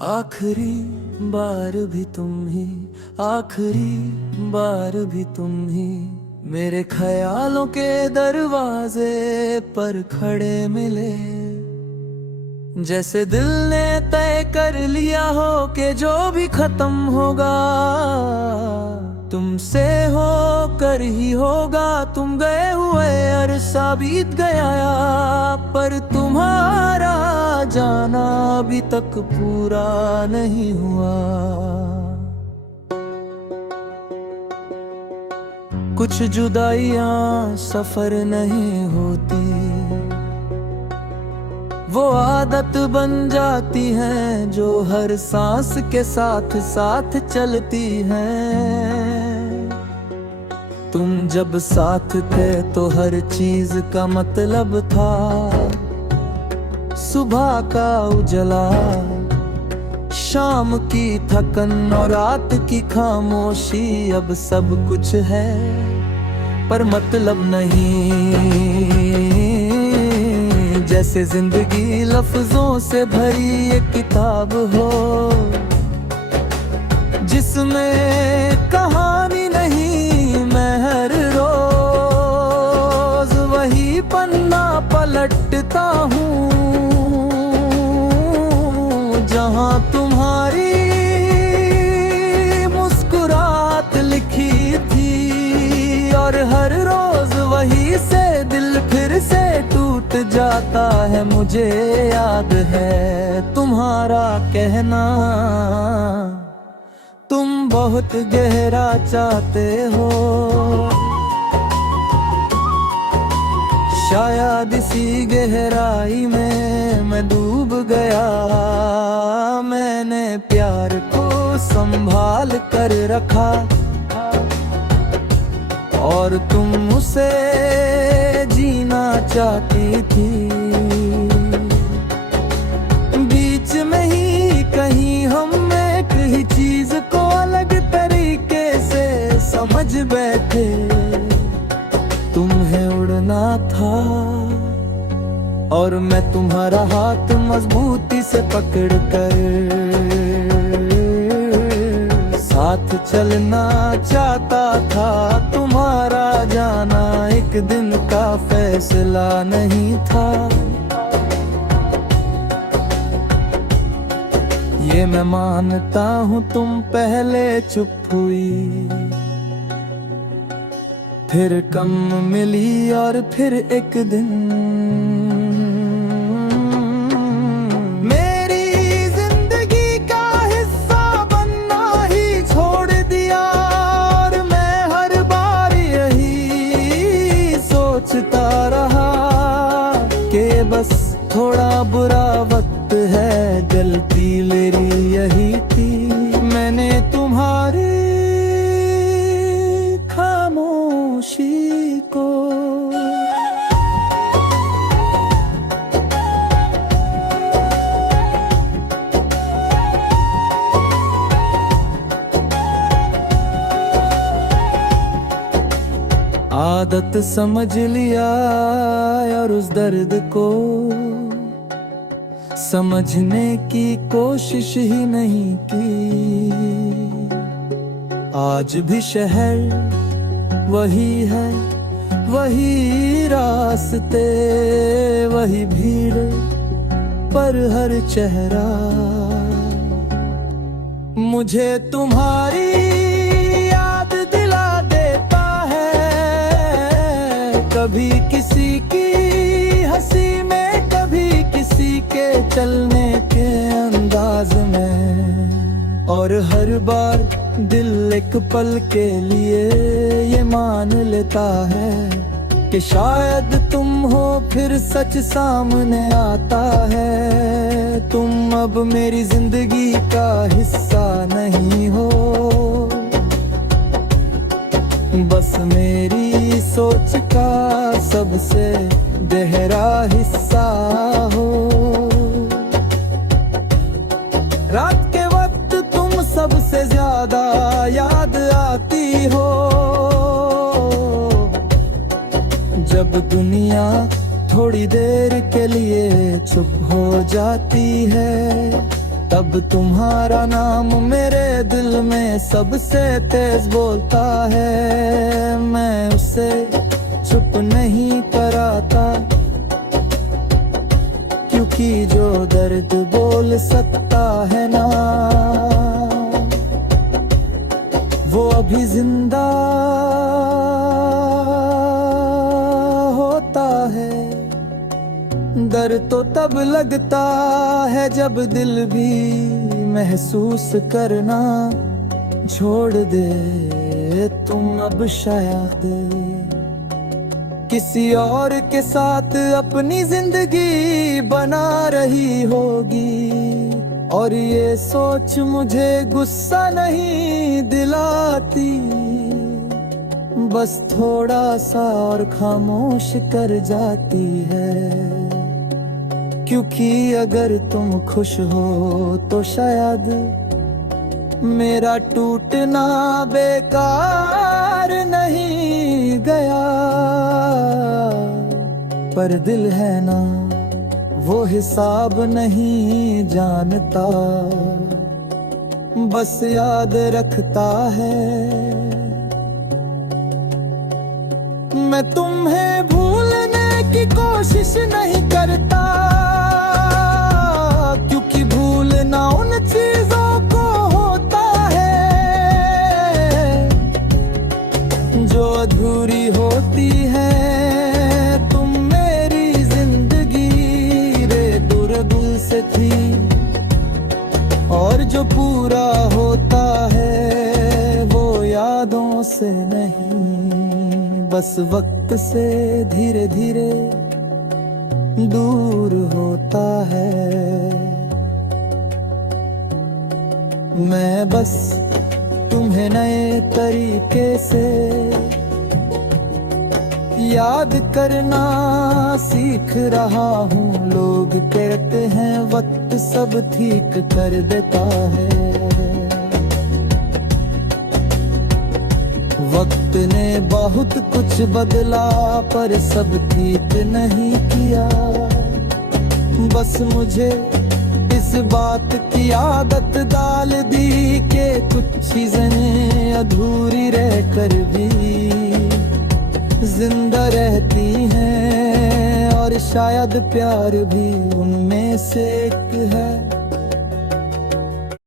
आखिरी बार भी तुम ही, आखिरी बार भी तुम ही मेरे ख्यालों के दरवाजे पर खड़े मिले। जैसे दिल ने तय कर लिया हो कि जो भी खत्म होगा तुमसे हो कर ही होगा। तुम गए हुए अरसा बीत गया पर तुम्हारा जाना अभी तक पूरा नहीं हुआ। कुछ जुदाइयां सफर नहीं होती, वो आदत बन जाती हैं जो हर सांस के साथ साथ चलती हैं। तुम जब साथ थे तो हर चीज का मतलब था, सुबह का उजला, शाम की थकन और रात की खामोशी। अब सब कुछ है पर मतलब नहीं। जैसे जिंदगी लफ्जों से भरी एक किताब हो जिसमें कहानी नहीं, मैं हर रोज वही पन्ना पलटता हूँ जहाँ तुम्हारी मुस्कुराहट लिखी थी। और हर रोज वही से दिल फिर से टूट जाता है। मुझे याद है तुम्हारा कहना, तुम बहुत गहरा चाहते हो। शायद इसी गहराई में मैं डूब गया। मैंने प्यार को संभाल कर रखा और तुम उसे जीना चाहती थी। बीच में ही कहीं हम एक ही चीज को अलग तरीके से समझ बैठे। तुम्हें उड़ना था और मैं तुम्हारा हाथ मजबूती से पकड़ कर साथ चलना चाहता था। तुम्हारा जाना एक दिन का फैसला नहीं था। ये मैं मानता हूँ तुम पहले चुप हुई, फिर कम मिली और फिर एक दिन मेरी जिंदगी का हिस्सा बनना ही छोड़ दिया। और मैं हर बार यही सोचता रहा कि बस थोड़ा बुरा वक्त है, गलती मेरी यही थी। मैंने तुम्हारी खामोशी को आदत समझ लिया और उस दर्द को समझने की कोशिश ही नहीं की। आज भी शहर वही है, वही रास्ते, वही भीड़, पर हर चेहरा मुझे तुम्हारी याद दिला देता है। कभी किसी की हंसी में, कभी किसी के चलने के अंदाज में। और हर बार दिल एक पल के लिए ये मान लेता है कि शायद तुम हो, फिर सच सामने आता है। तुम अब मेरी जिंदगी का हिस्सा नहीं हो, बस मेरी सोच का सबसे गहरा हिस्सा हो। रात के वक्त तुम सबसे ज्यादा याद आती हो। जब दुनिया थोड़ी देर के लिए चुप हो जाती है, तब तुम्हारा नाम मेरे दिल में सबसे तेज बोलता है। मैं उसे चुप नहीं कराता, क्योंकि जो दर्द बोल सकता है ना, वो अभी जिंदा होता है। डर तो तब लगता है जब दिल भी महसूस करना छोड़ दे। तुम अब शायद किसी और के साथ अपनी जिंदगी बना रही होगी, और ये सोच मुझे गुस्सा नहीं दिलाती, बस थोड़ा सा और खामोश कर जाती है। क्योंकि अगर तुम खुश हो तो शायद मेरा टूटना बेकार नहीं गया। पर दिल है ना, वो हिसाब नहीं जानता, बस याद रखता है। मैं तुम्हें भूलने की कोशिश नहीं करता, क्योंकि भूलना उन चीजों को होता है जो अधूरी होती है। तुम मेरी जिंदगी रे दुर्गुल से थी, और जो पूरा होता है वो यादों से नहीं, बस वक्त से धीरे धीरे दूर होता है। मैं बस तुम्हें नए तरीके से याद करना सीख रहा हूँ। लोग कहते हैं वक्त सब ठीक कर देता है, वक्त ने बहुत कुछ बदला पर सब ठीक नहीं किया। बस मुझे इस बात की आदत डाल दी कि कुछ चीजें अधूरी रहकर भी जिंदा रहती हैं, और शायद प्यार भी उनमें से एक है।